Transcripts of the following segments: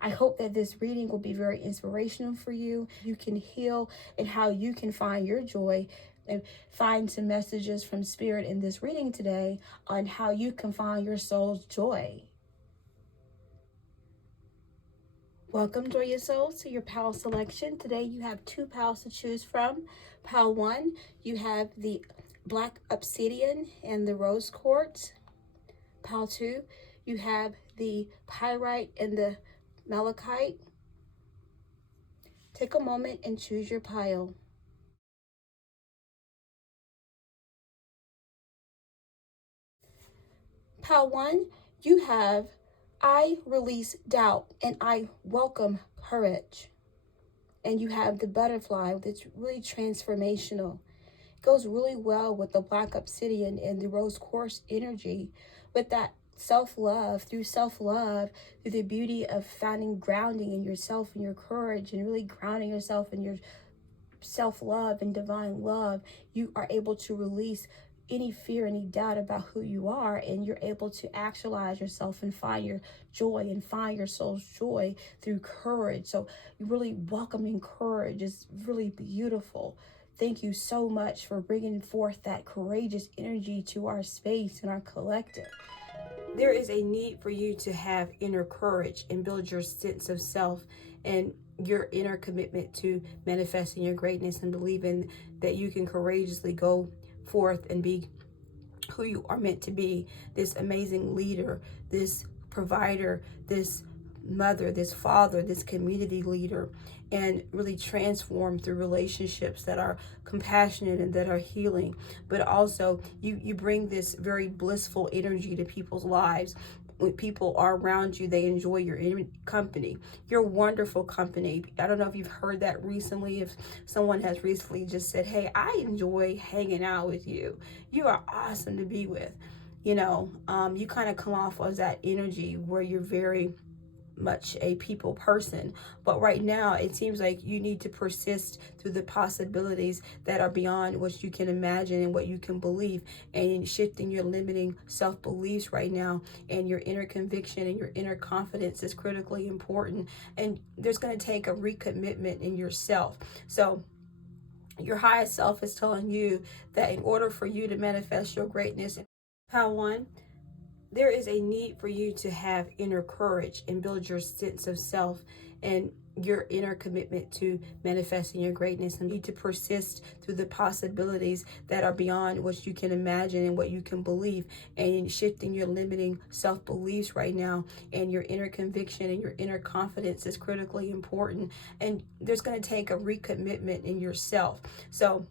I hope that this reading will be very inspirational for you. You can heal and how you can find your joy and find some messages from Spirit in this reading today on how you can find your soul's joy. Welcome, joyous souls, to your pal selection. Today you have two pals to choose from. Pal 1, you have the black obsidian and the rose quartz. Pal 2, you have the pyrite and the malachite. Take a moment and choose your pile. Pile 1, you have I release doubt and I welcome courage. And you have the butterfly that's really transformational. It goes really well with the black obsidian and the rose quartz energy with that self-love, through the beauty of finding grounding in yourself and your courage and really grounding yourself in your self-love and divine love. You are able to release any fear, any doubt about who you are, and you're able to actualize yourself and find your joy and find your soul's joy through courage. So really welcoming courage is really beautiful. Thank you so much for bringing forth that courageous energy to our space and our collective. There is a need for you to have inner courage and build your sense of self and your inner commitment to manifesting your greatness and believing that you can courageously go forth and be who you are meant to be, this amazing leader, this provider, this mother, this father, this community leader, and really transform through relationships that are compassionate and that are healing. But also you bring this very blissful energy to people's lives. When people are around you, they enjoy your company, your wonderful company. I don't know if you've heard that recently, if someone has recently just said, hey, I enjoy hanging out with you. You are awesome to be with. You know, you kind of come off as that energy where you're very much a people person, but right now it seems like you need to persist through the possibilities that are beyond what you can imagine and what you can believe, and shifting your limiting self-beliefs right now, and your inner conviction and your inner confidence is critically important, and there's going to take a recommitment in yourself. So your highest self is telling you that in order for you to manifest your greatness, how one, there is a need for you to have inner courage and build your sense of self and your inner commitment to manifesting your greatness, and need to persist through the possibilities that are beyond what you can imagine and what you can believe, and shifting your limiting self-beliefs right now, and your inner conviction and your inner confidence is critically important, and there's going to take a recommitment in yourself. So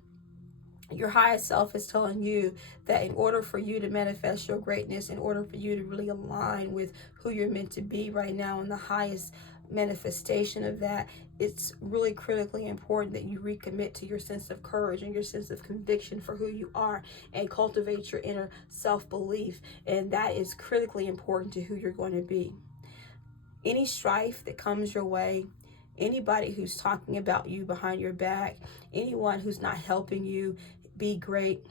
your highest self is telling you that in order for you to manifest your greatness, in order for you to really align with who you're meant to be right now, and the highest manifestation of that, it's really critically important that you recommit to your sense of courage and your sense of conviction for who you are, and cultivate your inner self-belief. And that is critically important to who you're going to be. Any strife that comes your way, anybody who's talking about you behind your back, anyone who's not helping you be great,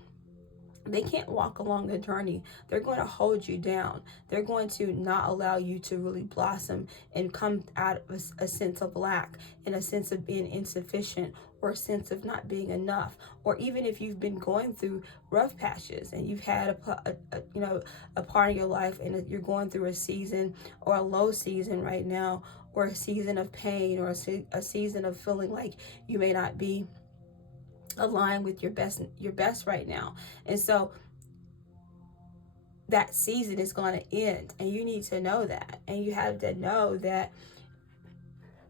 they can't walk along the journey. They're going to hold you down. They're going to not allow you to really blossom and come out of a sense of lack, and a sense of being insufficient, or a sense of not being enough. Or even if you've been going through rough patches and you've had a part of your life, and you're going through a season or a low season right now, or a season of pain, or a season of feeling like you may not be align with your best right now. And so that season is going to end, and you need to know that, and you have to know that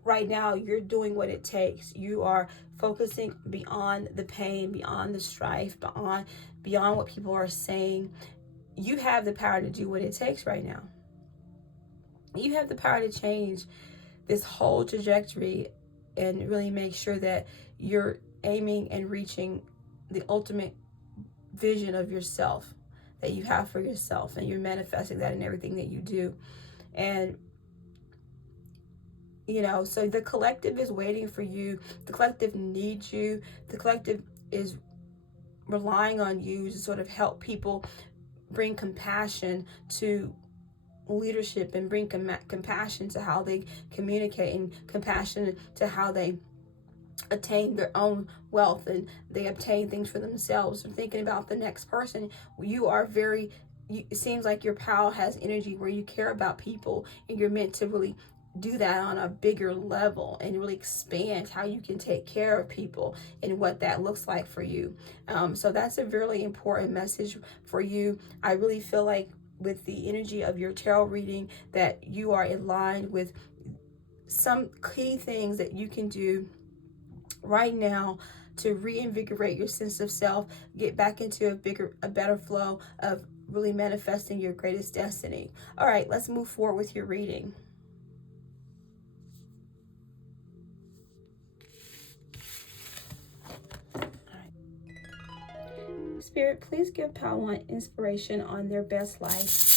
right now you're doing what it takes. You are focusing beyond the pain, beyond the strife, beyond what people are saying. You have the power to do what it takes right now. You have the power to change this whole trajectory and really make sure that you're aiming and reaching the ultimate vision of yourself that you have for yourself, and you're manifesting that in everything that you do. And so the collective is waiting for you. The collective needs you. The collective is relying on you to sort of help people bring compassion to leadership and bring compassion to how they communicate, and compassion to how they attain their own wealth, and they obtain things for themselves. And thinking about the next person, you are very, it seems like your pal has energy where you care about people, and you're meant to really do that on a bigger level and really expand how you can take care of people and what that looks like for you. So that's a really important message for you. I really feel like with the energy of your tarot reading that you are aligned with some key things that you can do right now to reinvigorate your sense of self, get back into a better flow of really manifesting your greatest destiny. All right, let's move forward with your reading. All right. Spirit, please give Pal One inspiration on their best life.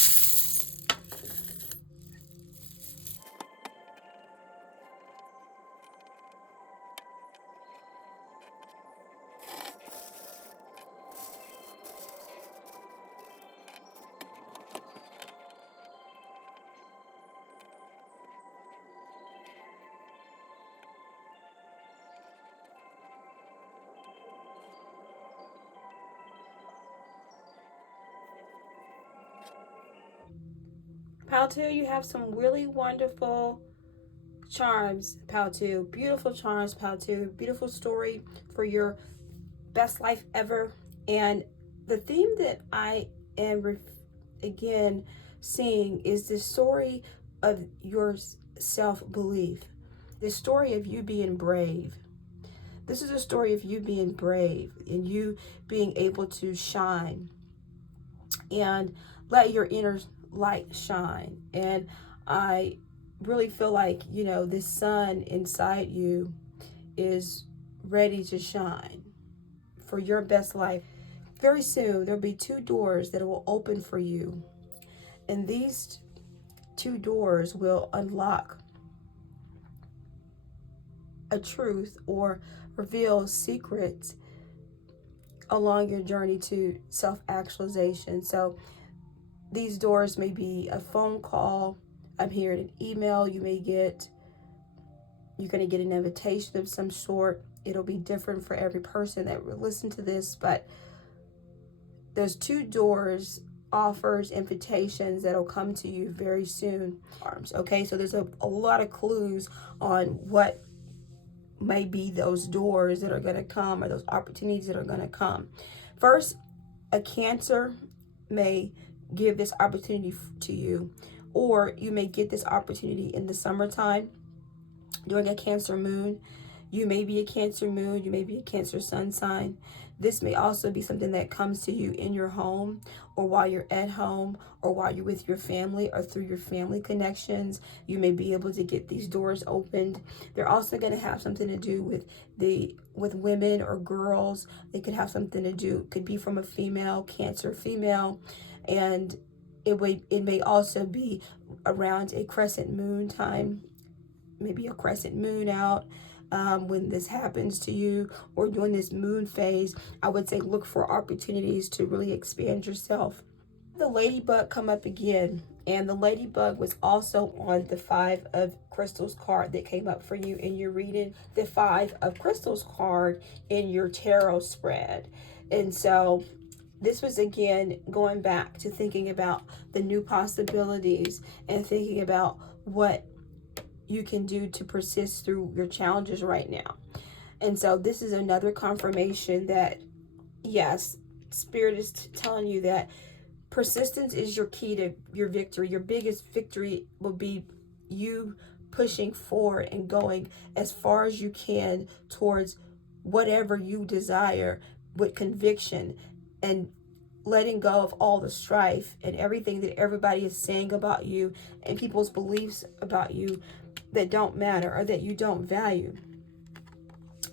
Pal 2, you have some really wonderful charms, Pal 2. Beautiful charms, Pal 2. Beautiful story for your best life ever. And the theme that I am again seeing is the story of your self-belief. The story of you being brave. This is a story of you being brave and you being able to shine and let your inner light shine. And I really feel like, you know, this sun inside you is ready to shine for your best life. Very soon, there'll be 2 doors that will open for you. And these 2 doors will unlock a truth or reveal secrets along your journey to self-actualization. So these doors may be a phone call. I'm hearing an email you may get. You're going to get an invitation of some sort. It'll be different for every person that will listen to this, but those 2 doors, offers, invitations that'll come to you very soon. Okay, so there's a lot of clues on what may be those doors that are going to come, or those opportunities that are going to come. First, a Cancer may give this opportunity to you, or you may get this opportunity in the summertime during a Cancer moon. You may be a Cancer moon, you may be a Cancer sun sign. This may also be something that comes to you in your home, or while you're at home, or while you're with your family, or through your family connections. You may be able to get these doors opened. They're also going to have something to do with women or girls. They could have something to do, could be from a female, Cancer female, and it may also be around a crescent moon time, maybe a crescent moon out. When this happens to you, or during this moon phase, I would say look for opportunities to really expand yourself. The ladybug come up again, and the ladybug was also on the 5 of crystals card that came up for you in your reading, the 5 of crystals card in your tarot spread. And so this was again going back to thinking about the new possibilities and thinking about what you can do to persist through your challenges right now. And so this is another confirmation that, yes, Spirit is telling you that persistence is your key to your victory. Your biggest victory will be you pushing forward and going as far as you can towards whatever you desire with conviction, and letting go of all the strife and everything that everybody is saying about you and people's beliefs about you that don't matter or that you don't value.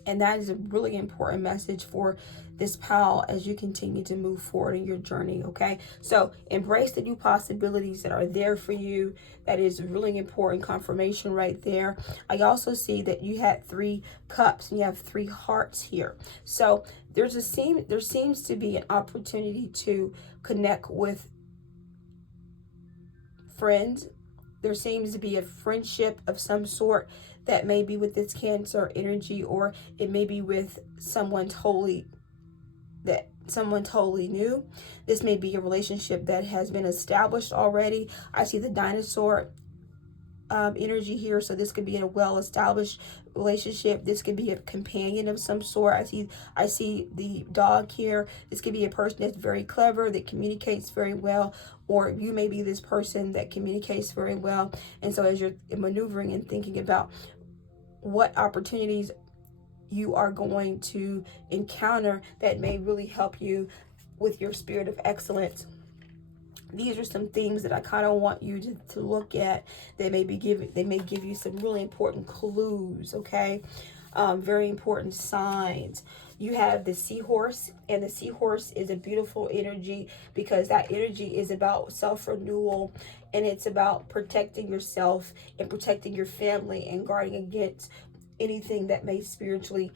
And that is a really important message for this pal as you continue to move forward in your journey, okay? So embrace the new possibilities that are there for you. That is really important confirmation right there. I also see that you had 3 cups and you have 3 hearts here. So there seems to be an opportunity to connect with friends. There seems to be a friendship of some sort that may be with this Cancer energy, or it may be with someone totally new. This may be a relationship that has been established already. I see the dinosaur energy here, so this could be in a well-established relationship. This could be a companion of some sort. I see the dog here. This could be a person that's very clever, that communicates very well, or you may be this person that communicates very well. And so as you're maneuvering and thinking about what opportunities you are going to encounter that may really help you with your spirit of excellence, these are some things that I kind of want you to look at. They may give you some really important clues, okay? Very important signs. You have the seahorse, and the seahorse is a beautiful energy because that energy is about self-renewal, and it's about protecting yourself and protecting your family and guarding against anything that may spiritually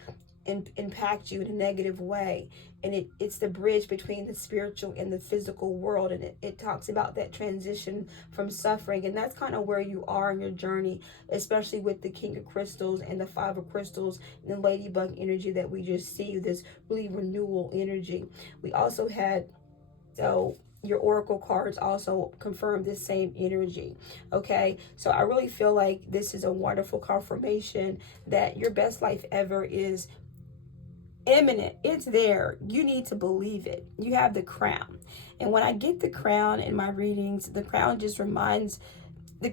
impact you in a negative way. And it's the bridge between the spiritual and the physical world, and it talks about that transition from suffering, and that's kind of where you are in your journey, especially with the King of Crystals and the Five of Crystals and the Ladybug energy that we just see, this really renewal energy. We also had, so your oracle cards also confirm this same energy. Okay, so I really feel like this is a wonderful confirmation that your best life ever is imminent. It's there. You need to believe it. You have the crown. And when I get the crown in my readings, the crown just the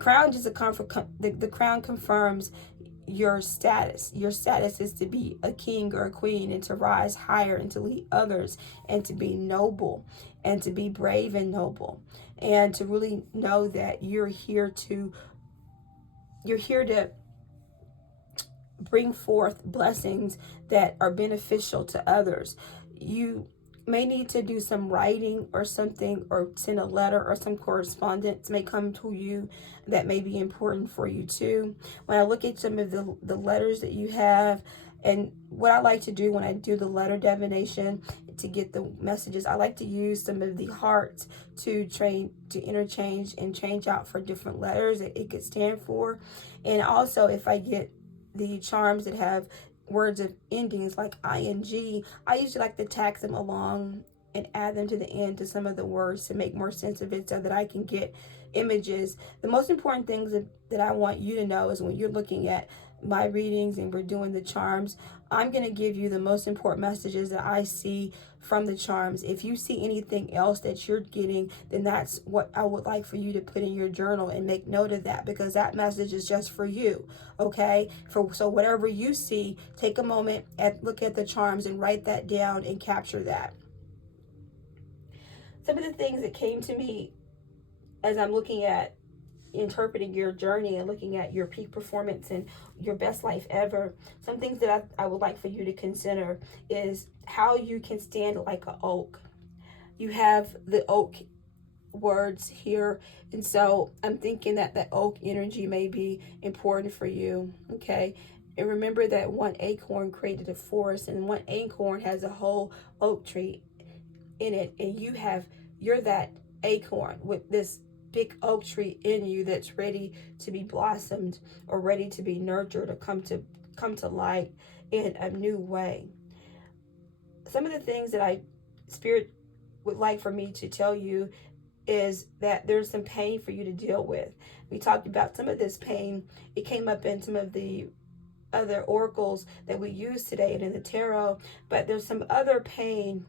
crown confirms your status. Your status is to be a king or a queen, and to rise higher, and to lead others, and to be noble, and to be brave and noble, and to really know that you're here to bring forth blessings that are beneficial to others. You may need to do some writing or something, or send a letter, or some correspondence may come to you that may be important for you too. When I look at some of the letters that you have, and what I like to do when I do the letter divination to get the messages, I like to use some of the hearts to interchange and change out for different letters that it could stand for. And also, if I get the charms that have words of endings like ing, I usually like to tack them along and add them to the end to some of the words to make more sense of it, so that I can get images. The most important things that I want you to know is when you're looking at my readings and we're doing the charms, I'm going to give you the most important messages that I see from the charms. If you see anything else that you're getting, then that's what I would like for you to put in your journal and make note of that, because that message is just for you. Okay, so whatever you see, take a moment and look at the charms and write that down and capture that. Some of the things that came to me as I'm looking at interpreting your journey and looking at your peak performance and your best life ever, some things that I would like for you to consider is how you can stand like an oak. You have the oak words here, and so I'm thinking that the oak energy may be important for you. Okay, and remember that one acorn created a forest, and one acorn has a whole oak tree in it, and you're that acorn with this big oak tree in you that's ready to be blossomed, or ready to be nurtured, or come to light in a new way. Some of the things that Spirit would like for me to tell you is that there's some pain for you to deal with. We talked about some of this pain. It came up in some of the other oracles that we use today and in the tarot, but there's some other pain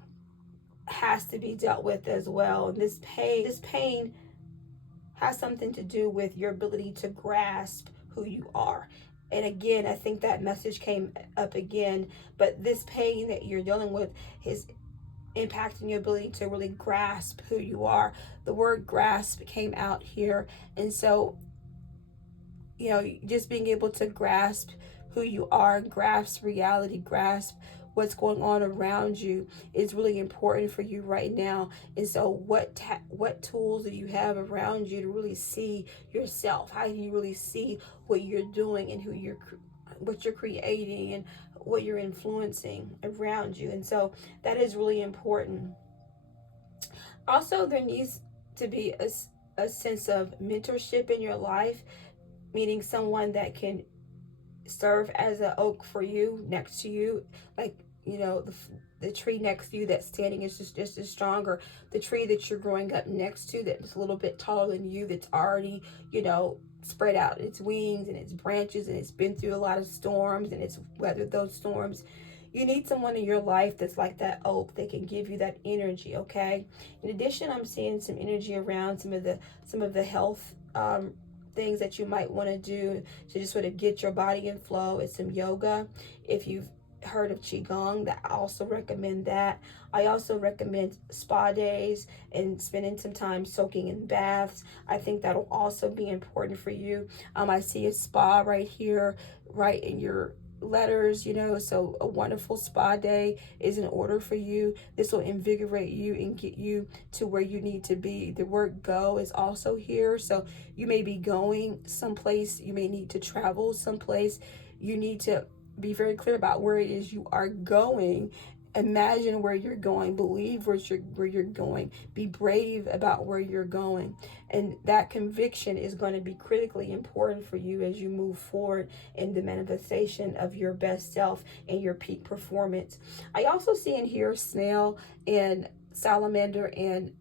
has to be dealt with as well. And this pain has something to do with your ability to grasp who you are. And again, I think that message came up again, but this pain that you're dealing with is impacting your ability to really grasp who you are. The word grasp came out here. And so, just being able to grasp who you are, grasp reality, grasp what's going on around you is really important for you right now. And so what tools do you have around you to really see yourself? How do you really see what you're doing and what you're creating and what you're influencing around you? And so that is really important. Also, there needs to be a sense of mentorship in your life, meaning someone that can serve as an oak for you, next to you, like, you know, the tree next to you that's standing is just as strong, or the tree that you're growing up next to that's a little bit taller than you, that's already, you know, spread out its wings and its branches, and it's been through a lot of storms and it's weathered those storms. You need someone in your life that's like that oak that can give you that energy, okay? In addition, I'm seeing some energy around some of the health things that you might want to do to just sort of get your body in flow. It's some yoga. If you've heard of qigong, that I also recommend that. I also recommend spa days and spending some time soaking in baths. I think that'll also be important for you. I see a spa right here, right in your letters, you know, so a wonderful spa day is in order for you. This will invigorate you and get you to where you need to be. The word go is also here, so you may be going someplace, you may need to travel someplace. You need to be very clear about where it is you are going. Imagine where you're going, believe where you're going, be brave about where you're going. And that conviction is going to be critically important for you as you move forward in the manifestation of your best self and your peak performance. I also see in here snail and salamander and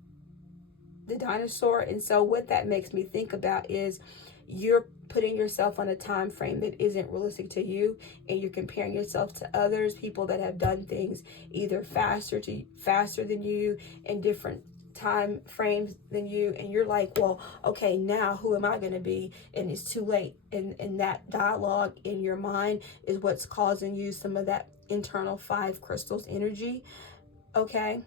the dinosaur. And so what that makes me think about is you're putting yourself on a time frame that isn't realistic to you, and you're comparing yourself to others, people that have done things either faster than you in different time frames than you, and you're like, well, okay, now who am I going to be? And it's too late. And that dialogue in your mind is what's causing you some of that internal 5 crystals energy, okay?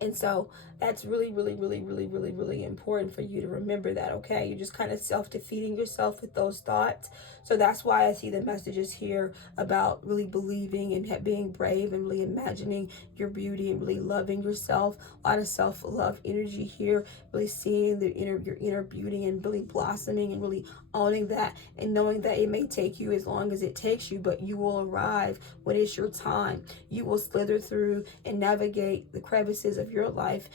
And so that's really, really, really, really, really, really important for you to remember that, okay? You're just kind of self-defeating yourself with those thoughts. So that's why I see the messages here about really believing and being brave and really imagining your beauty and really loving yourself. A lot of self-love energy here, really seeing your inner beauty and really blossoming and really owning that, and knowing that it may take you as long as it takes you, but you will arrive when it's your time. You will slither through and navigate the crevices of your life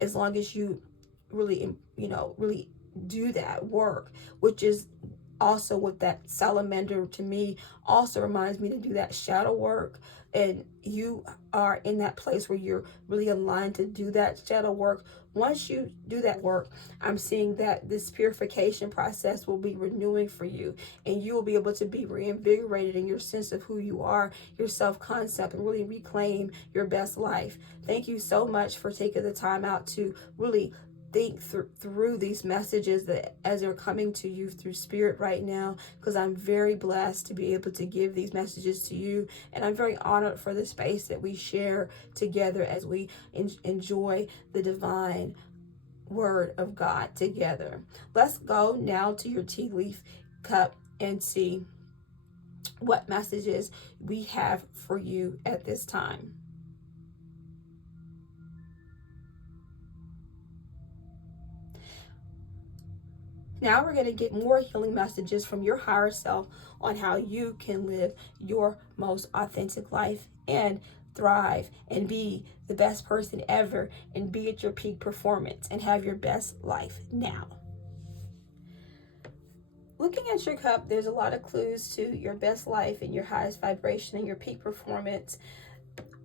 as long as you really, you know, really do that work, which is also what that salamander to me also reminds me to do, that shadow work. And you are in that place where you're really aligned to do that shadow work. Once you do that work, I'm seeing that this purification process will be renewing for you, and you will be able to be reinvigorated in your sense of who you are, your self-concept, and really reclaim your best life. Thank you so much for taking the time out to really think through these messages that as they're coming to you through spirit right now, because I'm very blessed to be able to give these messages to you, and I'm very honored for the space that we share together as we enjoy the divine word of God together. Let's go now to your tea leaf cup and see what messages we have for you at this time. Now we're going to get more healing messages from your higher self on how you can live your most authentic life and thrive and be the best person ever and be at your peak performance and have your best life now. Looking at your cup, there's a lot of clues to your best life and your highest vibration and your peak performance.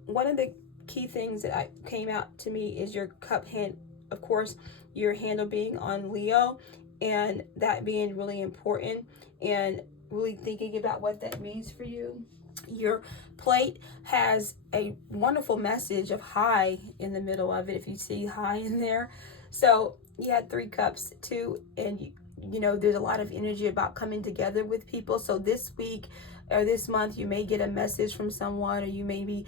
One of the key things that came out to me is your cup hand, of course, your handle being on Leo, and that being really important, and really thinking about what that means for you. Your plate has a wonderful message of high in the middle of it, if you see high in there. So you had 3 cups too, and you know there's a lot of energy about coming together with people. So this week or this month, you may get a message from someone, or you may be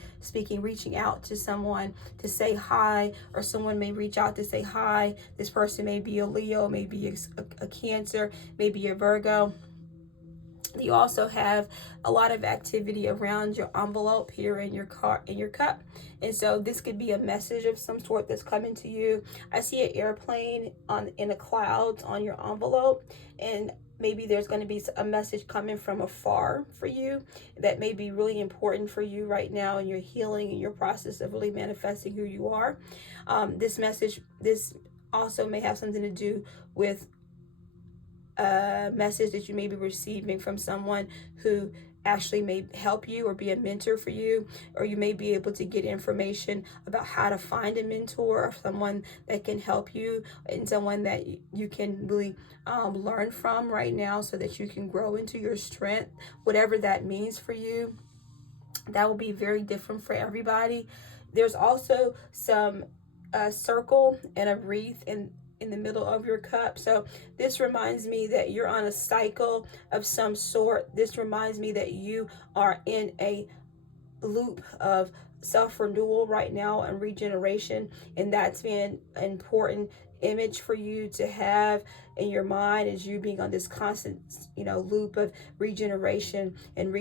reaching out to someone to say hi, or someone may reach out to say hi. This person may be a Leo, maybe a Cancer, maybe a Virgo. You also have a lot of activity around your envelope here in your cup, and so this could be a message of some sort that's coming to you. I see an airplane in the clouds on your envelope, and maybe there's going to be a message coming from afar for you that may be really important for you right now in your healing and your process of really manifesting who you are. This also may have something to do with a message that you may be receiving from someone who actually may help you or be a mentor for you, or you may be able to get information about how to find a mentor or someone that can help you, and someone that you can really learn from right now so that you can grow into your strength, whatever that means for you. That will be very different for everybody. There's also some circle and a wreath in the middle of your cup. So this reminds me that you're on a cycle of some sort. This reminds me that you are in a loop of self-renewal right now and regeneration, and that's been an important image for you to have in your mind, as you being on this constant loop of regeneration and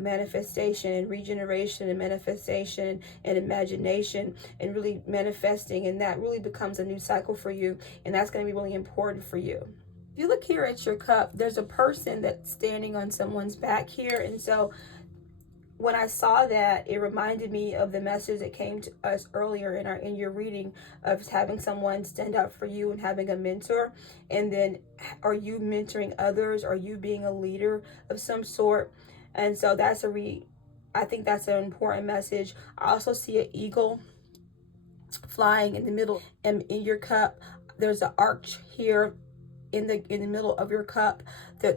manifestation and regeneration and manifestation and imagination and really manifesting, and that really becomes a new cycle for you, and that's going to be really important for you. If you look here at your cup, there's a person that's standing on someone's back here, and so when I saw that, it reminded me of the message that came to us earlier in your reading of having someone stand up for you and having a mentor. And then, are you mentoring others? Are you being a leader of some sort? And so I think that's an important message. I also see an eagle flying in the middle, and in your cup, there's an arch here in the middle of your cup.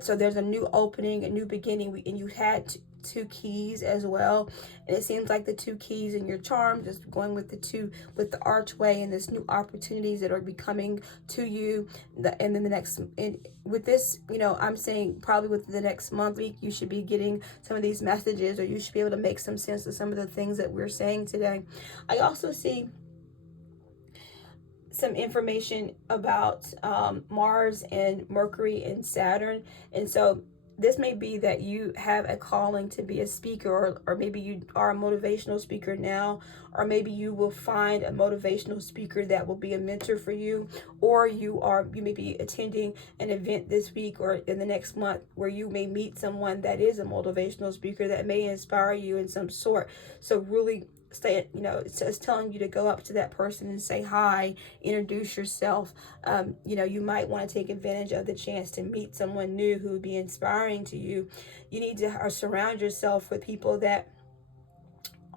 So there's a new opening, a new beginning, and you had two keys as well, and it seems like the two keys in your charm, just going with the archway and this new opportunities that are becoming to you. And then with this, I'm saying probably within the next month, week, you should be getting some of these messages, or you should be able to make some sense of some of the things that we're saying today. I also see some information about Mars and Mercury and Saturn. And so this may be that you have a calling to be a speaker, or maybe you are a motivational speaker now, or maybe you will find a motivational speaker that will be a mentor for you, or you may be attending an event this week or in the next month where you may meet someone that is a motivational speaker that may inspire you in some sort. So really it's telling you to go up to that person and say hi, introduce yourself. You might want to take advantage of the chance to meet someone new who would be inspiring to you. You need to surround yourself with people that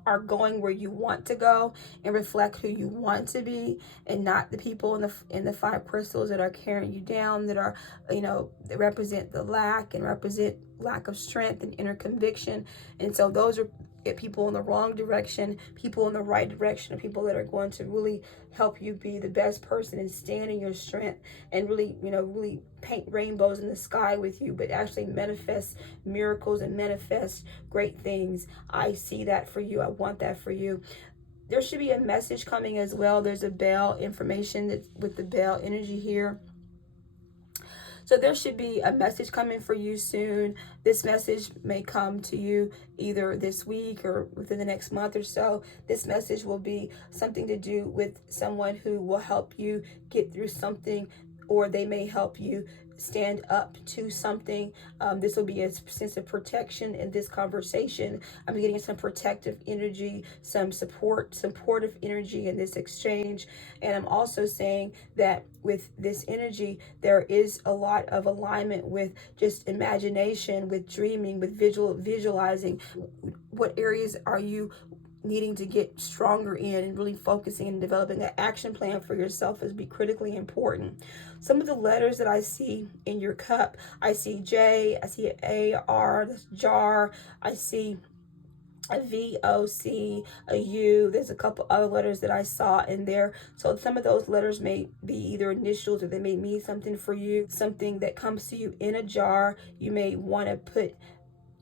are going where you want to go and reflect who you want to be, and not the people in the five crystals that are carrying you down, that are that represent the lack and represent lack of strength and inner conviction. And so those are people in the wrong direction. People in the right direction are people that are going to really help you be the best person and stand in your strength, and really really paint rainbows in the sky with you, but actually manifest miracles and manifest great things. I see that for you. I want that for you. There should be a message coming as well. There's a bell information that's with the bell energy here. So there should be a message coming for you soon. This message may come to you either this week or within the next month or so. This message will be something to do with someone who will help you get through something, or they may help you stand up to something. This will be a sense of protection in this conversation. I'm getting some protective energy, some supportive energy in this exchange. And I'm also saying that with this energy, there is a lot of alignment with just imagination, with dreaming, with visualizing. What areas are you needing to get stronger in, and really focusing and developing an action plan for yourself is be critically important. Some of the letters that I see in your cup, I see J, I see A, R, that's jar, I see a V, O, C, a U. There's a couple other letters that I saw in there. So some of those letters may be either initials, or they may mean something for you, something that comes to you in a jar. You may want to put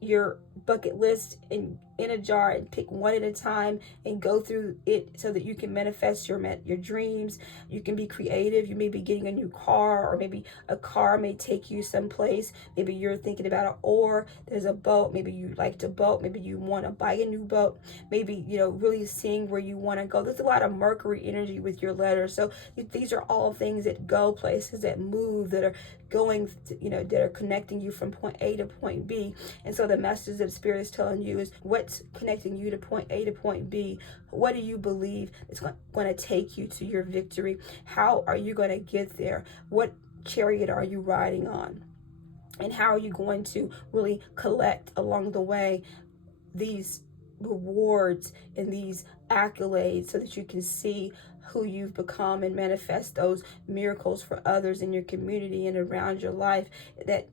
your bucket list in a jar and pick one at a time and go through it so that you can manifest your dreams. You can be creative. You may be getting a new car, or maybe a car may take you someplace. Maybe you're thinking about an oar. There's a boat. Maybe you like to boat. Maybe you want to buy a new boat. Maybe really seeing where you want to go. There's a lot of Mercury energy with your letters. So these are all things that go places, that move, that are going that are connecting you from point A to point B. And so the message that Spirit is telling you is, what what's connecting you to point A to point B. What do you believe is going to take you to your victory? How are you going to get there? What chariot are you riding on? And how are you going to really collect along the way these rewards and these accolades so that you can see who you've become and manifest those miracles for others in your community and around your life, that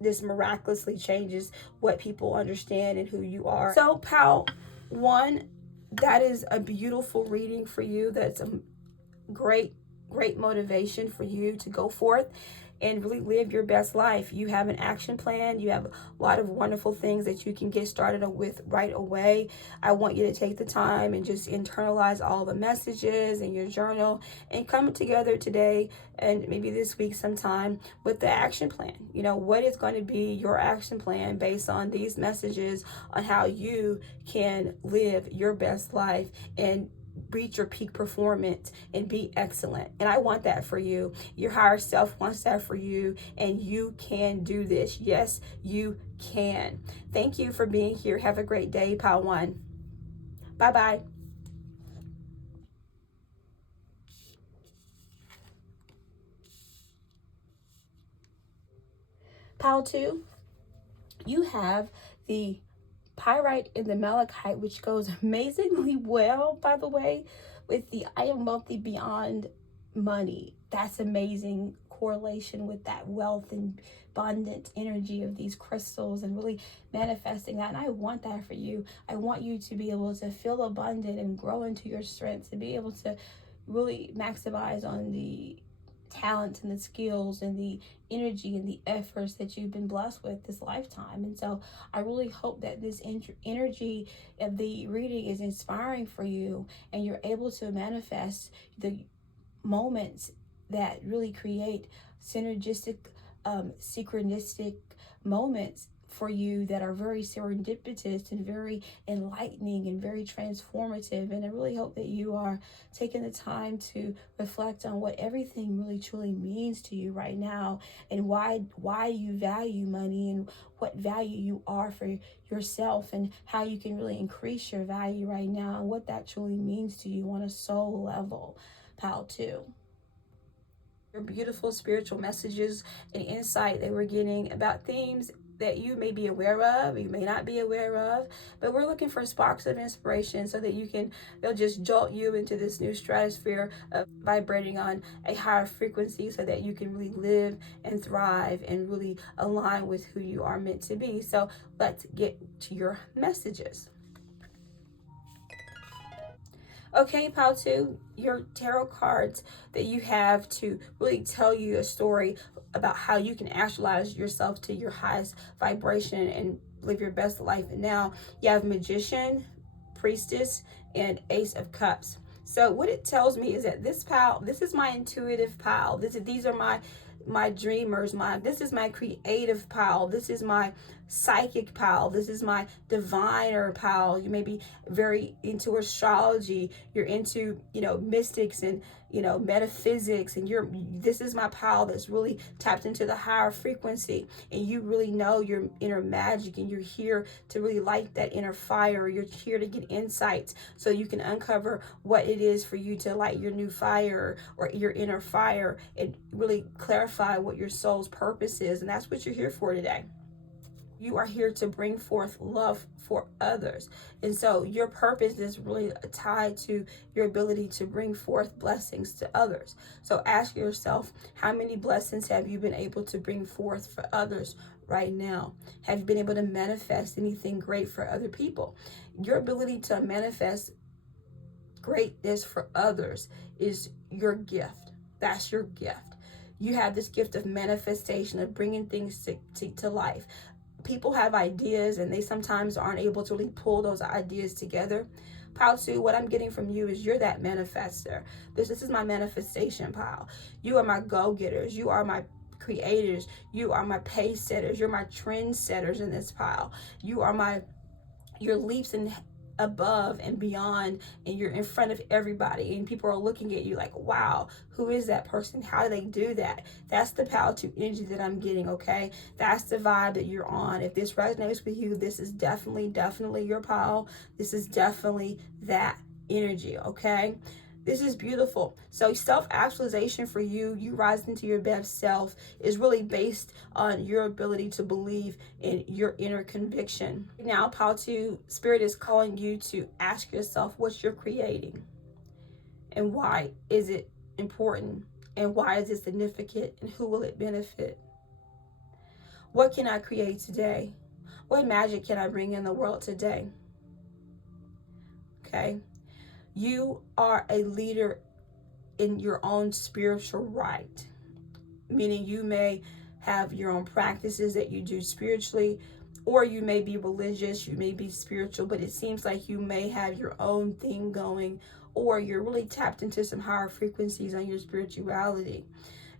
this miraculously changes what people understand and who you are. So Pal 1, that is a beautiful reading for you. That's a great motivation for you to go forth and really live your best life. You have an action plan. You have a lot of wonderful things that you can get started with right away. I want you to take the time and just internalize all the messages in your journal and come together today and maybe this week sometime with the action plan. What is going to be your action plan based on these messages on how you can live your best life and reach your peak performance and be excellent. And I want that for you. Your higher self wants that for you, and you can do this. Yes, you can. Thank you for being here. Have a great day, Pal 1. Bye-bye. Pal 2, you have the pyrite and the malachite, which goes amazingly well, by the way, with the I am wealthy beyond money. That's amazing correlation with that wealth and abundant energy of these crystals and really manifesting that. And I want that for you. I want you to be able to feel abundant and grow into your strengths and be able to really maximize on the talents and the skills and the energy and the efforts that you've been blessed with this lifetime. And so I really hope that this energy of the reading is inspiring for you and you're able to manifest the moments that really create synergistic, synchronistic moments for you that are very serendipitous and very enlightening and very transformative. And I really hope that you are taking the time to reflect on what everything really truly means to you right now, and why you value money and what value you are for yourself, and how you can really increase your value right now and what that truly means to you on a soul level, Pal 2. Your beautiful spiritual messages and insight that we're getting about themes that you may be aware of, you may not be aware of, but we're looking for sparks of inspiration so that they'll just jolt you into this new stratosphere of vibrating on a higher frequency so that you can really live and thrive and really align with who you are meant to be. So let's get to your messages. Okay, Pal 2, your tarot cards that you have to really tell you a story about how you can actualize yourself to your highest vibration and live your best life. And now you have Magician, Priestess, and Ace of Cups. So what it tells me is that this is my intuitive pile. These are my dreamers. This is my creative pile. This is my psychic pile. This is my diviner pile. You may be very into astrology. You're into, mystics and, metaphysics, and this is my pile that's really tapped into the higher frequency, and you really know your inner magic, and you're here to really light that inner fire. You're here to get insights so you can uncover what it is for you to light your new fire or your inner fire and really clarify what your soul's purpose is. And that's what you're here for today. You are here to bring forth love for others. And so your purpose is really tied to your ability to bring forth blessings to others. So ask yourself, how many blessings have you been able to bring forth for others right now? Have you been able to manifest anything great for other people? Your ability to manifest greatness for others is your gift. That's your gift. You have this gift of manifestation, of bringing things to life. People have ideas and they sometimes aren't able to really pull those ideas together. Pile 2, what I'm getting from you is you're that manifester. This is my manifestation pile. You are my go-getters. You are my creators. You are my pace setters. You're my trend setters in this pile. You are your leaps and above and beyond, and you're in front of everybody, and people are looking at you like, wow, who is that person? How do they do that? That's the power to energy that I'm getting, okay? That's the vibe that you're on. If this resonates with you, this is definitely your power. This is definitely that energy, okay? This is beautiful. So self-actualization for you, you rising to your best self, is really based on your ability to believe in your inner conviction. Now, Pile 2, Spirit is calling you to ask yourself what you're creating and why is it important and why is it significant and who will it benefit? What can I create today? What magic can I bring in the world today? Okay. You are a leader in your own spiritual right, meaning you may have your own practices that you do spiritually, or you may be religious, you may be spiritual, but it seems like you may have your own thing going, or you're really tapped into some higher frequencies on your spirituality.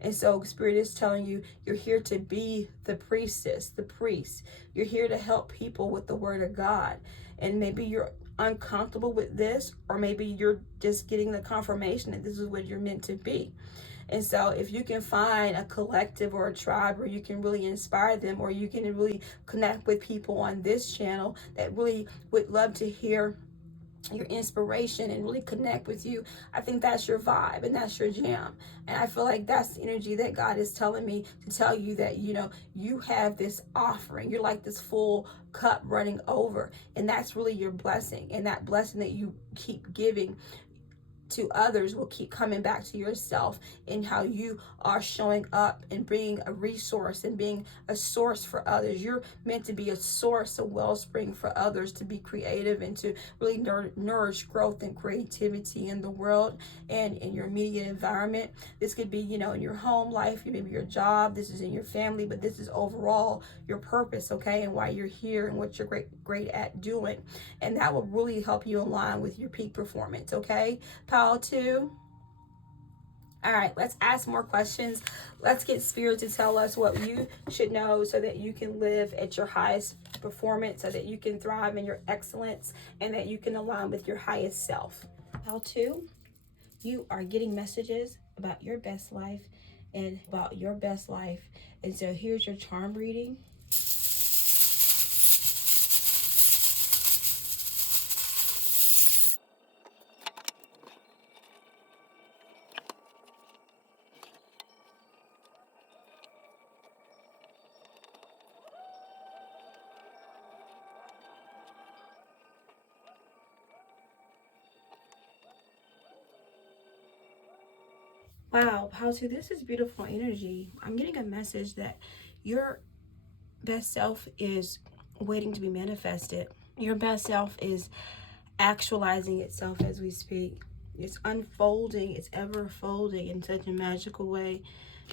And so Spirit is telling you, you're here to be the priestess, the priest. You're here to help people with the word of God. And maybe you're uncomfortable with this, or maybe you're just getting the confirmation that this is what you're meant to be. And so if you can find a collective or a tribe where you can really inspire them, or you can really connect with people on this channel that really would love to hear your inspiration and really connect with you, I think that's your vibe and that's your jam. And I feel like that's the energy that God is telling me to tell you, that you have this offering. You're like this full cup running over, and that's really your blessing. And that blessing that you keep giving to others will keep coming back to yourself, in how you are showing up and being a resource and being a source for others. You're meant to be a source, a wellspring for others, to be creative and to really nourish growth and creativity in the world and in your immediate environment. This could be, in your home life, maybe your job, this is in your family, but this is overall your purpose, okay, and why you're here and what you're great at doing. And that will really help you align with your peak performance, okay? Pile 2. All right, let's ask more questions. Let's get Spirit to tell us what you should know so that you can live at your highest performance, so that you can thrive in your excellence, and that you can align with your highest self. Pile 2, you are getting messages about your best life and about your best life. And so here's your charm reading. Wow, Pile 2, this is beautiful energy. I'm getting a message that your best self is waiting to be manifested. Your best self is actualizing itself as we speak. It's unfolding, it's ever folding in such a magical way.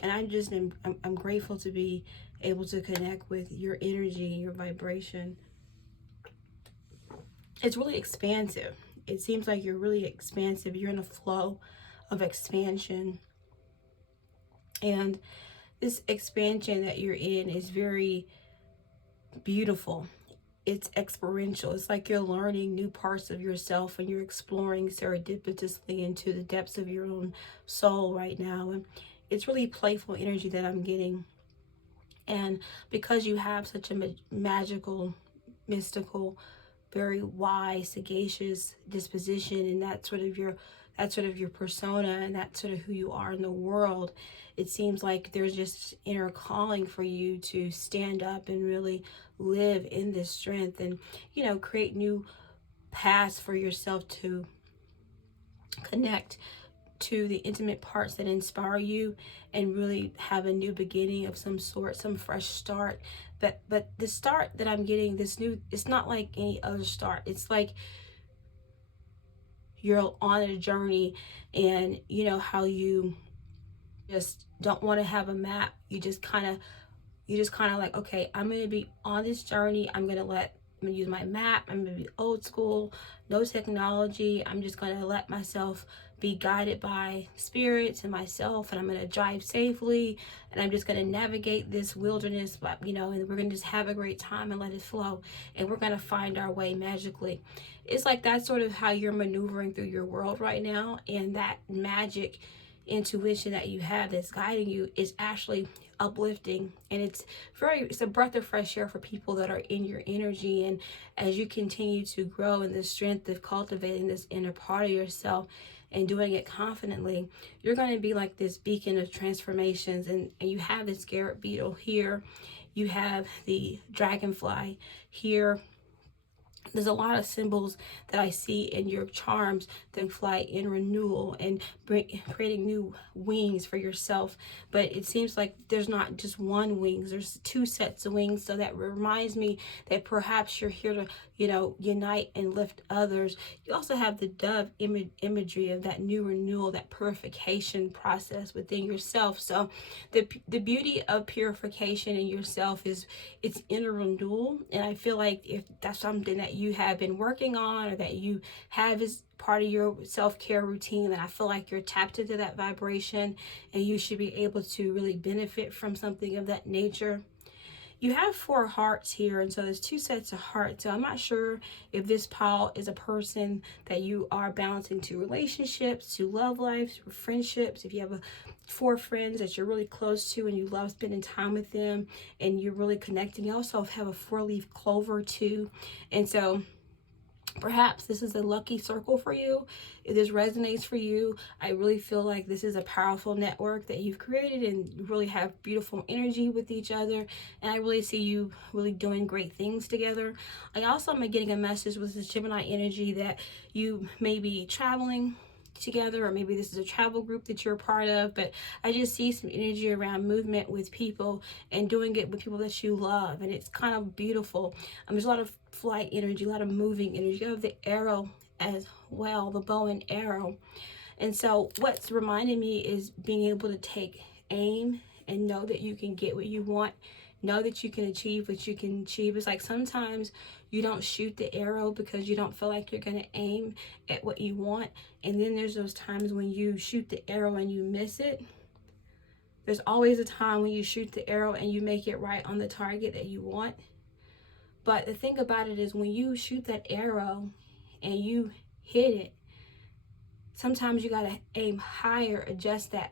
And I'm grateful to be able to connect with your energy, your vibration. It's really expansive. It seems like you're really expansive. You're in a flow of expansion. And this expansion that you're in is very beautiful. It's experiential. It's like you're learning new parts of yourself, and you're exploring serendipitously into the depths of your own soul right now. And it's really playful energy that I'm getting. And because you have such a magical, mystical, very wise, sagacious disposition, and that's sort of your persona, and that's sort of who you are in the world, it seems like there's just inner calling for you to stand up and really live in this strength, and create new paths for yourself to connect to the intimate parts that inspire you, and really have a new beginning of some sort, some fresh start. But the start that I'm getting, this new, it's not like any other start. It's like you're on a journey, and how you just don't want to have a map. You just kind of like, okay, I'm going to be on this journey. I'm going to use my map. I'm going to be old school, no technology. I'm just going to let myself be guided by spirits and myself, and I'm going to drive safely, and I'm just going to navigate this wilderness, but and we're going to just have a great time and let it flow, and we're going to find our way magically. It's like that's sort of how you're maneuvering through your world right now, and that magic intuition that you have that's guiding you is actually uplifting, and it's a breath of fresh air for people that are in your energy. And as you continue to grow in the strength of cultivating this inner part of yourself and doing it confidently, you're going to be like this beacon of transformations. And you have this Garrett beetle here, you have the dragonfly here. There's a lot of symbols that I see in your charms that fly in renewal and creating new wings for yourself. But it seems like there's not just one wings, there's two sets of wings. So that reminds me that perhaps you're here to, unite and lift others. You also have the dove imagery of that new renewal, that purification process within yourself. So the beauty of purification in yourself is it's inner renewal. And I feel like if that's something that you have been working on, or that you have as part of your self-care routine, then I feel like you're tapped into that vibration, and you should be able to really benefit from something of that nature. You have 4 hearts here, and so there's 2 sets of hearts. So I'm not sure if this pile is a person that you are balancing to relationships, to love lives, or friendships. If you have 4 friends that you're really close to and you love spending time with them and you're really connecting, you also have a 4-leaf clover too. And so perhaps this is a lucky circle for you. If this resonates for you, I really feel like this is a powerful network that you've created, and you really have beautiful energy with each other. And I really see you really doing great things together. I also am getting a message with this Gemini energy that you may be traveling together, or maybe this is a travel group that you're a part of, but I just see some energy around movement with people and doing it with people that you love, and it's kind of beautiful. There's a lot of flight energy, a lot of moving energy. You have the arrow as well, the bow and arrow. And so what's reminding me is being able to take aim and know that you can get what you want, know that you can achieve what you can achieve. It's like sometimes you don't shoot the arrow because you don't feel like you're going to aim at what you want. And then there's those times when you shoot the arrow and you miss it. There's always a time when you shoot the arrow and you make it right on the target that you want. But the thing about it is when you shoot that arrow and you hit it, sometimes you got to aim higher, adjust that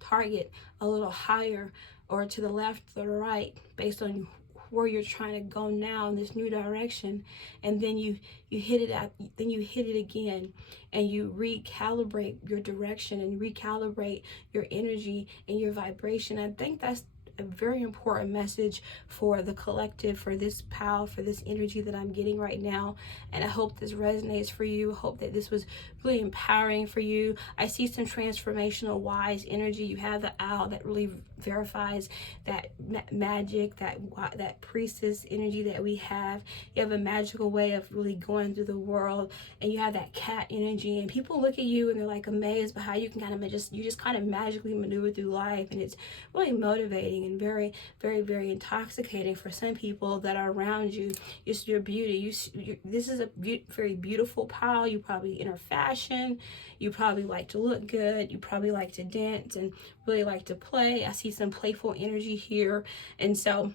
target a little higher, or to the left or the right, based on where you're trying to go now in this new direction. And then you hit it at, then you hit it again, and you recalibrate your direction and recalibrate your energy and your vibration. I think that's a very important message for the collective, for this pal, for this energy that I'm getting right now. And I hope this resonates for you. I hope that this was really empowering for you. I see some transformational wise energy. You have the owl that really verifies that magic, that priestess energy that we have. You have a magical way of really going through the world, and you have that cat energy, and people look at you and they're like amazed by how you can kind of just kind of magically maneuver through life. And it's really motivating and very, very, very intoxicating for some people that are around you. It's your beauty. This is a very beautiful pile. You probably enter fashion. You probably like to look good. You probably like to dance and really like to play. I see some playful energy here. And so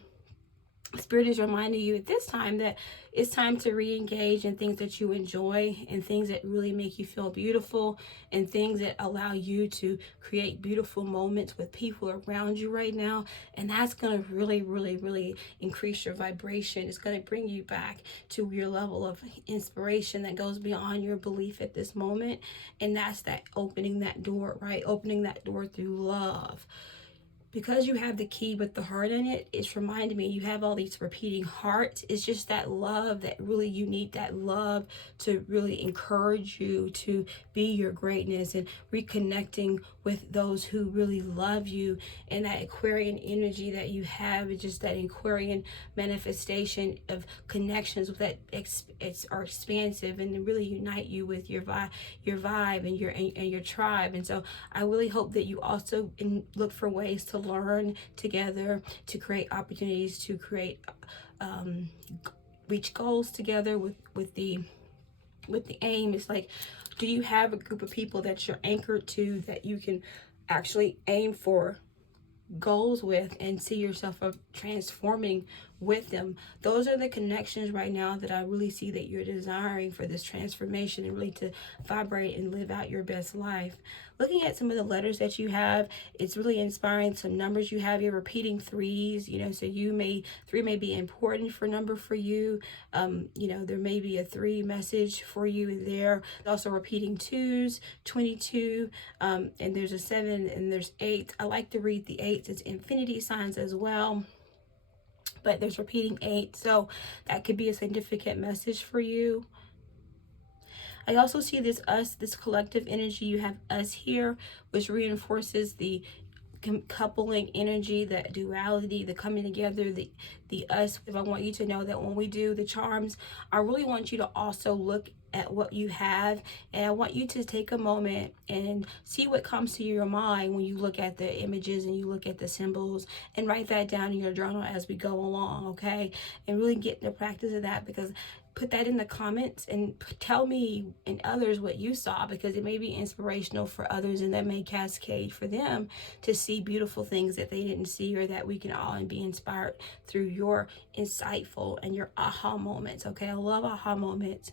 Spirit is reminding you at this time that it's time to re-engage in things that you enjoy, and things that really make you feel beautiful, and things that allow you to create beautiful moments with people around you right now. And that's going to really, really, really increase your vibration. It's going to bring you back to your level of inspiration that goes beyond your belief at this moment. And that's that opening that door, right? Opening that door through love. Because you have the key with the heart in it, it's reminding me you have all these repeating hearts. It's just that love that really, you need that love to really encourage you to be your greatness, and reconnecting with those who really love you. And that Aquarian energy that you have is just that Aquarian manifestation of connections with that are expansive and really unite you with your vibe and your tribe. And so I really hope that you also look for ways to learn together, to create opportunities, to create reach goals together with the with the aim, it's like, do you have a group of people that you're anchored to, that you can actually aim for goals with and see yourself transforming with them? Those are the connections right now that I really see that you're desiring for this transformation, and really to vibrate and live out your best life. Looking at some of the letters that you have, it's really inspiring. Some numbers you have, you're repeating threes, so three may be important for number for you. There may be a three message for you there. Also repeating twos, 22, and there's a 7 and there's 8. I like to read the 8s as infinity signs as well, but there's repeating 8, so that could be a significant message for you. I also see this collective energy. You have us here, which reinforces the coupling energy, that duality, the coming together, the us. If I want you to know that when we do the charms, I really want you to also look at what you have, and I want you to take a moment and see what comes to your mind when you look at the images and you look at the symbols, and write that down in your journal as we go along, okay? And really get in the practice of that, because put that in the comments and tell me and others what you saw, because it may be inspirational for others, and that may cascade for them to see beautiful things that they didn't see, or that we can all be inspired through your insightful and your aha moments, okay? I love aha moments.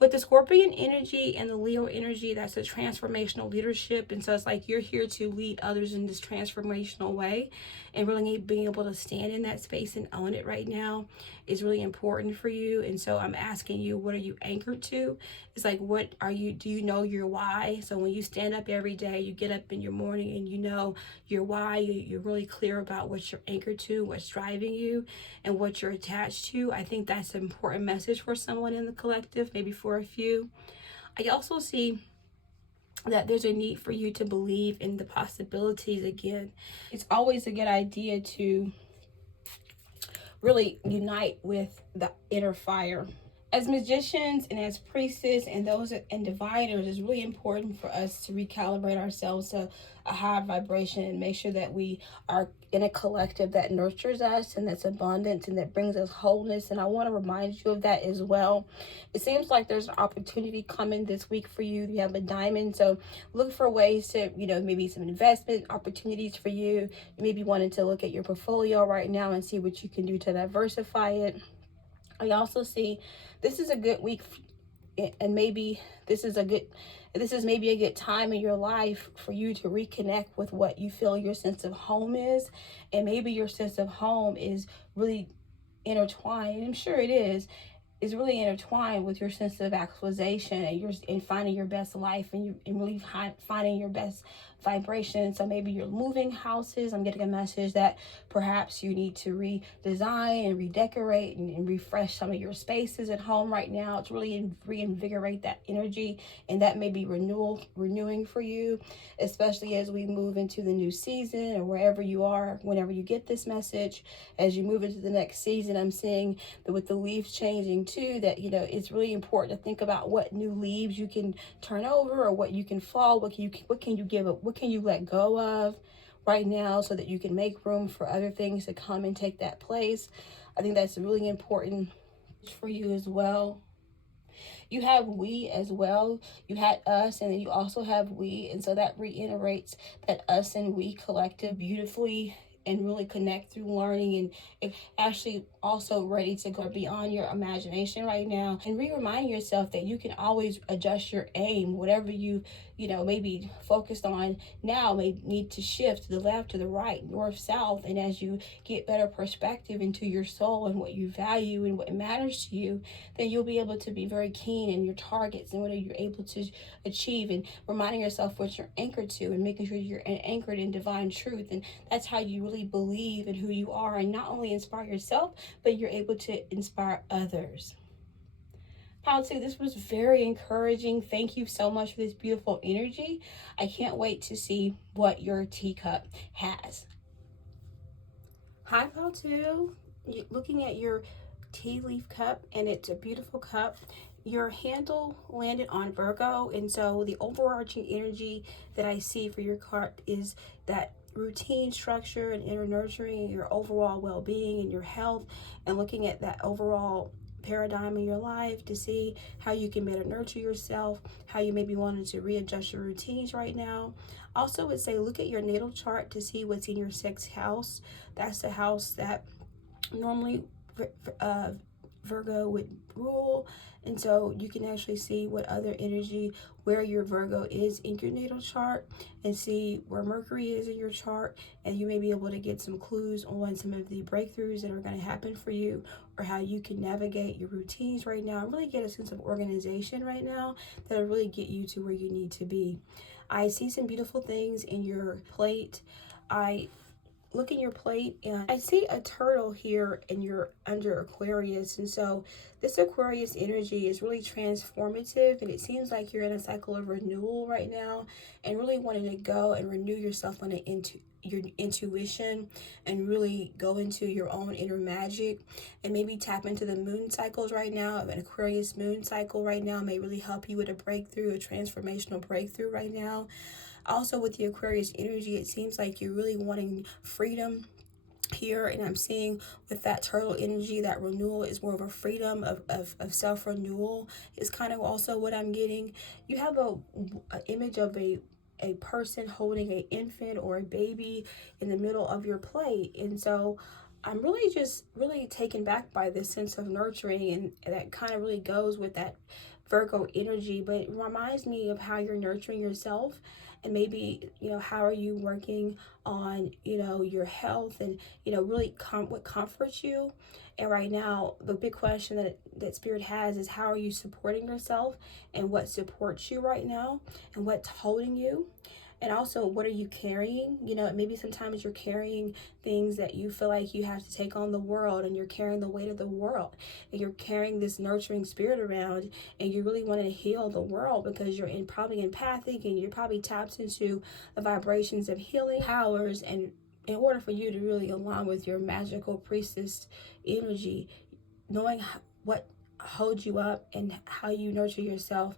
With the Scorpion energy and the Leo energy, that's a transformational leadership. And so it's like you're here to lead others in this transformational way, and really being able to stand in that space and own it right now is really important for you. And so I'm asking you, what are you anchored to? It's like, do you know your why? So when you stand up every day, you get up in your morning and you know your why, you're really clear about what you're anchored to, what's driving you, and what you're attached to. I think that's an important message for someone in the collective, maybe for a few. I also see that there's a need for you to believe in the possibilities again. It's always a good idea to really unite with the inner fire. As magicians and as priestess and those and diviners, it's really important for us to recalibrate ourselves to a high vibration, and make sure that we are in a collective that nurtures us and that's abundant and that brings us wholeness. And I want to remind you of that as well. It seems like there's an opportunity coming this week for you. You have a diamond, so look for ways to, maybe some investment opportunities for you. You may be wanting to look at your portfolio right now and see what you can do to diversify it. I also see this is a good week, and maybe this is maybe a good time in your life for you to reconnect with what you feel your sense of home is. And maybe your sense of home is really intertwined, and I'm sure it is really intertwined with your sense of actualization and finding your best life, and really finding your best vibration. So maybe you're moving houses. I'm getting a message that perhaps you need to redesign and redecorate and refresh some of your spaces at home right now. It's really reinvigorate that energy, and that may be renewing for you, especially as we move into the new season, or wherever you are, whenever you get this message. As you move into the next season, I'm seeing that with the leaves changing too, that it's really important to think about what new leaves you can turn over, or what you can fall, what can you give up, what can you let go of right now, so that you can make room for other things to come and take that place. I think that's really important for you as well. You have we as well. You had us, and then you also have we, and so that reiterates that us and we collective beautifully, and really connect through learning, and actually also ready to go beyond your imagination right now, and remind yourself that you can always adjust your aim. Whatever you maybe focused on now may need to shift to the left, to the right, north, south. And as you get better perspective into your soul and what you value and what matters to you, then you'll be able to be very keen in your targets and what you're able to achieve, and reminding yourself what you're anchored to, and making sure you're anchored in divine truth. And that's how you really believe in who you are, and not only inspire yourself, but you're able to inspire others. Pile 2, this was very encouraging. Thank you so much for this beautiful energy. I can't wait to see what your teacup has. Hi, Pile 2. Looking at your tea leaf cup, and it's a beautiful cup. Your handle landed on Virgo, and so the overarching energy that I see for your cup is that routine structure and inner nurturing, your overall well-being and your health, and looking at that overall paradigm in your life, to see how you can better nurture yourself, how you maybe wanted to readjust your routines right now. Also would say look at your natal chart to see what's in your sixth house. That's the house that normally uh, Virgo would rule. And so you can actually see what other energy, where your Virgo is in your natal chart, and see where Mercury is in your chart. And you may be able to get some clues on some of the breakthroughs that are going to happen for you, or how you can navigate your routines right now and really get a sense of organization right now that'll really get you to where you need to be. I see some beautiful things in your plate. I look in your plate and I see a turtle here and you're under Aquarius. And so this Aquarius energy is really transformative, and it seems like you're in a cycle of renewal right now and really wanting to go and renew yourself on your intuition and really go into your own inner magic, and maybe tap into the moon cycles right now. An Aquarius moon cycle right now may really help you with a breakthrough, a transformational breakthrough right now. Also, with the Aquarius energy, it seems like you're really wanting freedom here, and I'm seeing with that turtle energy that renewal is more of a freedom of self-renewal is kind of also what I'm getting. You have a image of a person holding an infant or a baby in the middle of your plate, and so I'm really just really taken back by this sense of nurturing, and that kind of really goes with that Virgo energy, but it reminds me of how you're nurturing yourself, and maybe, how are you working on, your health, and, really what comforts you. And right now, the big question that Spirit has is, how are you supporting yourself, and what supports you right now, and what's holding you. And also, what are you carrying? Maybe sometimes you're carrying things that you feel like you have to take on the world, and you're carrying the weight of the world, and you're carrying this nurturing spirit around, and you really want to heal the world because you're probably empathic, and you're probably tapped into the vibrations of healing powers. And in order for you to really align with your magical priestess energy, knowing what holds you up and how you nurture yourself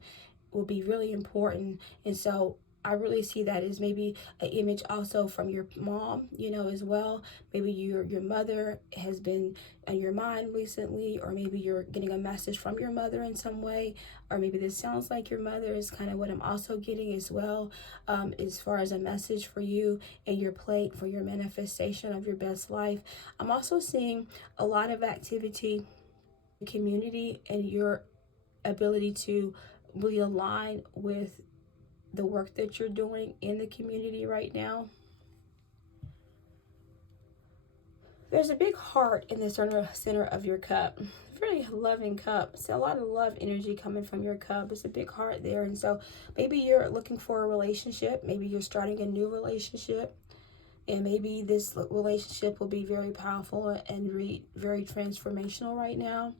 will be really important. And so I really see that as maybe an image also from your mom, as well. Maybe your mother has been on your mind recently, or maybe you're getting a message from your mother in some way, or maybe this sounds like your mother is kind of what I'm also getting as well, as far as a message for you and your plate for your manifestation of your best life. I'm also seeing a lot of activity, community, and your ability to really align with the work that you're doing in the community right now. There's a big heart in the center of your cup. Very loving cup. It's a lot of love energy coming from your cup. It's a big heart there. And so maybe you're looking for a relationship. Maybe you're starting a new relationship. And maybe this relationship will be very powerful and very transformational right now.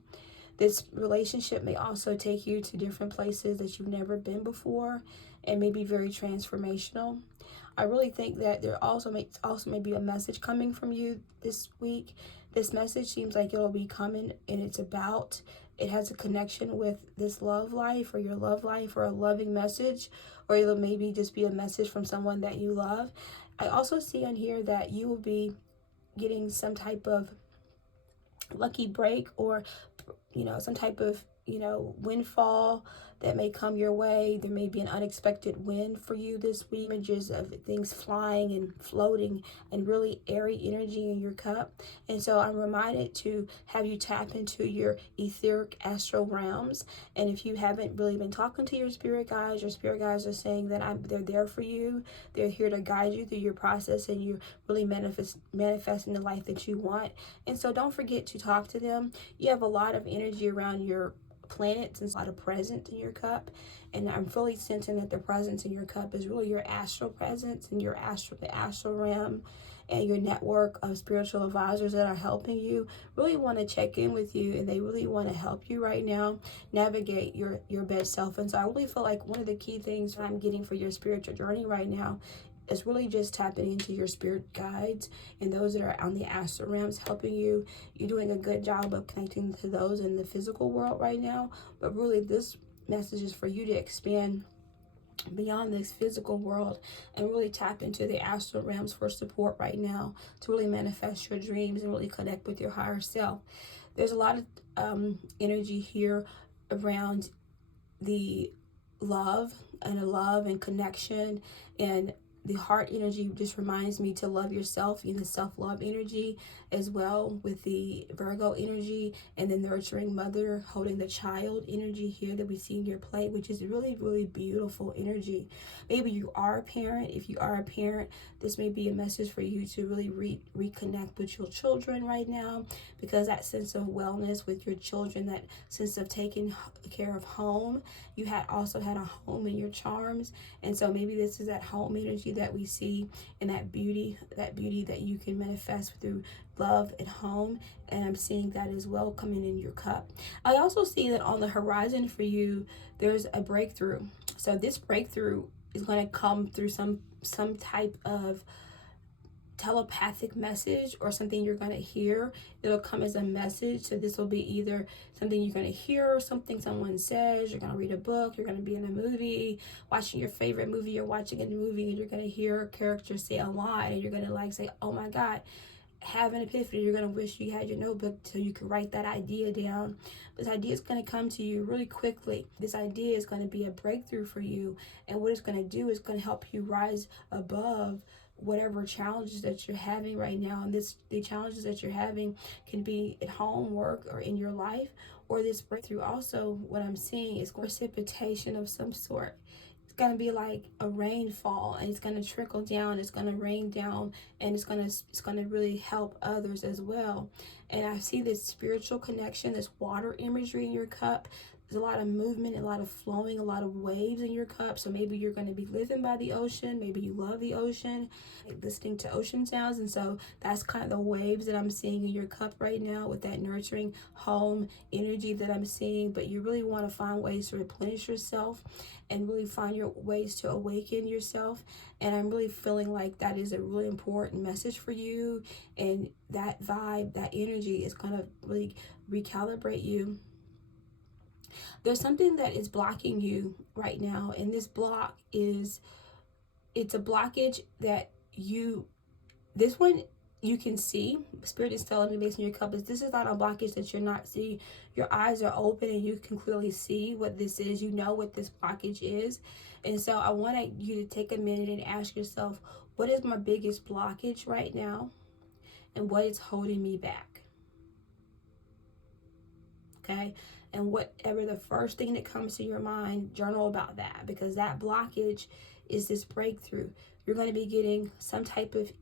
This relationship may also take you to different places that you've never been before, and may be very transformational. I really think that there also may be a message coming from you this week. This message seems like it'll be coming, and it has a connection with this love life, or your love life, or a loving message, or it'll maybe just be a message from someone that you love. I also see on here that you will be getting some type of lucky break, or some type of windfall that may come your way. There may be an unexpected win for you this week. Images of things flying and floating and really airy energy in your cup. And so I'm reminded to have you tap into your etheric astral realms. And if you haven't really been talking to your spirit guides are saying that they're there for you. They're here to guide you through your process, and you're really manifesting the life that you want. And so don't forget to talk to them. You have a lot of energy around your planets and a lot of presence in your cup, and I'm fully sensing that the presence in your cup is really your astral presence and the astral realm, and your network of spiritual advisors that are helping you really want to check in with you, and they really want to help you right now navigate your best self. And so I really feel like one of the key things that I'm getting for your spiritual journey right now is really just tapping into your spirit guides and those that are on the astral realms helping you. You're doing a good job of connecting to those in the physical world right now, but really this message is for you to expand beyond this physical world and really tap into the astral realms for support right now to really manifest your dreams and really connect with your higher self. There's a lot of energy here around the love and connection, and the heart energy just reminds me to love yourself, the self-love energy as well, with the Virgo energy, and the nurturing mother holding the child energy here that we see in your plate, which is really, really beautiful energy. Maybe you are a parent. If you are a parent, this may be a message for you to really reconnect with your children right now, because that sense of wellness with your children, that sense of taking care of home, you had also had a home in your charms. And so maybe this is that home energy that we see, and that beauty that you can manifest through love at home. And I'm seeing that as well coming in your cup. I also see that on the horizon for you, there's a breakthrough. So this breakthrough is going to come through some type of telepathic message, or something you're going to hear. It'll come as a message. So this will be either something you're going to hear, or something someone says. You're going to read a book, you're going to be in a movie, watching your favorite movie, you're watching a movie, and you're going to hear a character say a line, and you're going to say, oh my God, have an epiphany. You're going to wish you had your notebook so you can write that idea down. This idea is going to come to you really quickly. This idea is going to be a breakthrough for you, and what it's going to do is going to help you rise above whatever challenges that you're having right now. And the challenges that you're having can be at home, work, or in your life. Or this breakthrough also, what I'm seeing is precipitation of some sort. It's going to be like a rainfall, and it's going to trickle down, it's going to rain down, and it's going to really help others as well. And I see this spiritual connection, this water imagery in your cup. There's a lot of movement, a lot of flowing, a lot of waves in your cup. So maybe you're going to be living by the ocean. Maybe you love the ocean, listening to ocean sounds. And so that's kind of the waves that I'm seeing in your cup right now, with that nurturing home energy that I'm seeing. But you really want to find ways to replenish yourself, and really find your ways to awaken yourself. And I'm really feeling like that is a really important message for you. And that vibe, that energy is going to really recalibrate you. There's something that is blocking you right now, and this block is, it's a blockage that this one you can see. Spirit is telling me based on your cup is, this is not a blockage that you're not seeing. Your eyes are open and you can clearly see what this is. You know what this blockage is. And so I want you to take a minute and ask yourself, what is my biggest blockage right now, and what is holding me back? Okay, and whatever the first thing that comes to your mind, journal about that, because that blockage is this breakthrough. You're going to be getting some type of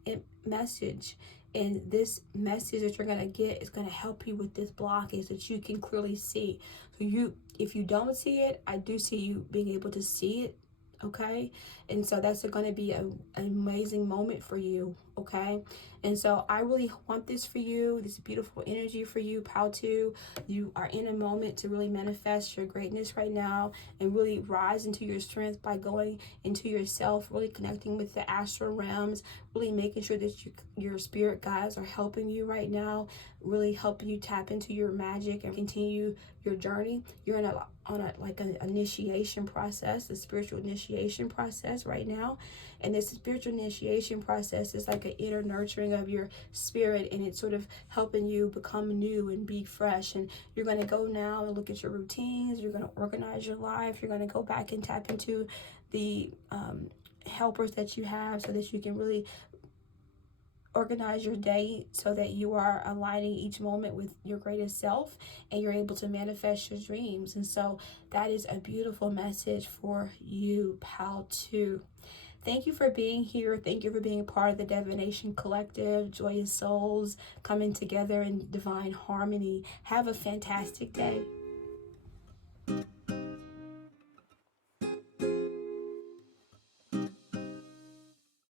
message, and this message that you're going to get is going to help you with this blockage that you can clearly see. So if you don't see it, I do see you being able to see it. Okay, and so that's going to be an amazing moment for you. Okay, and so I really want this for you, this beautiful energy for you, Pal2. You are in a moment to really manifest your greatness right now, and really rise into your strength by going into yourself, really connecting with the astral realms, really making sure that your spirit guides are helping you right now, really helping you tap into your magic and continue your journey. You're on an initiation process, a spiritual initiation process right now. And this spiritual initiation process is like an inner nurturing of your spirit, and it's sort of helping you become new and be fresh. And you're going to go now and look at your routines. You're going to organize your life. You're going to go back and tap into the helpers that you have, so that you can really organize your day, so that you are aligning each moment with your greatest self, and you're able to manifest your dreams. And so that is a beautiful message for you, Pal2. Thank you for being here. Thank you for being a part of the Divination Collective, joyous souls coming together in divine harmony. Have a fantastic day.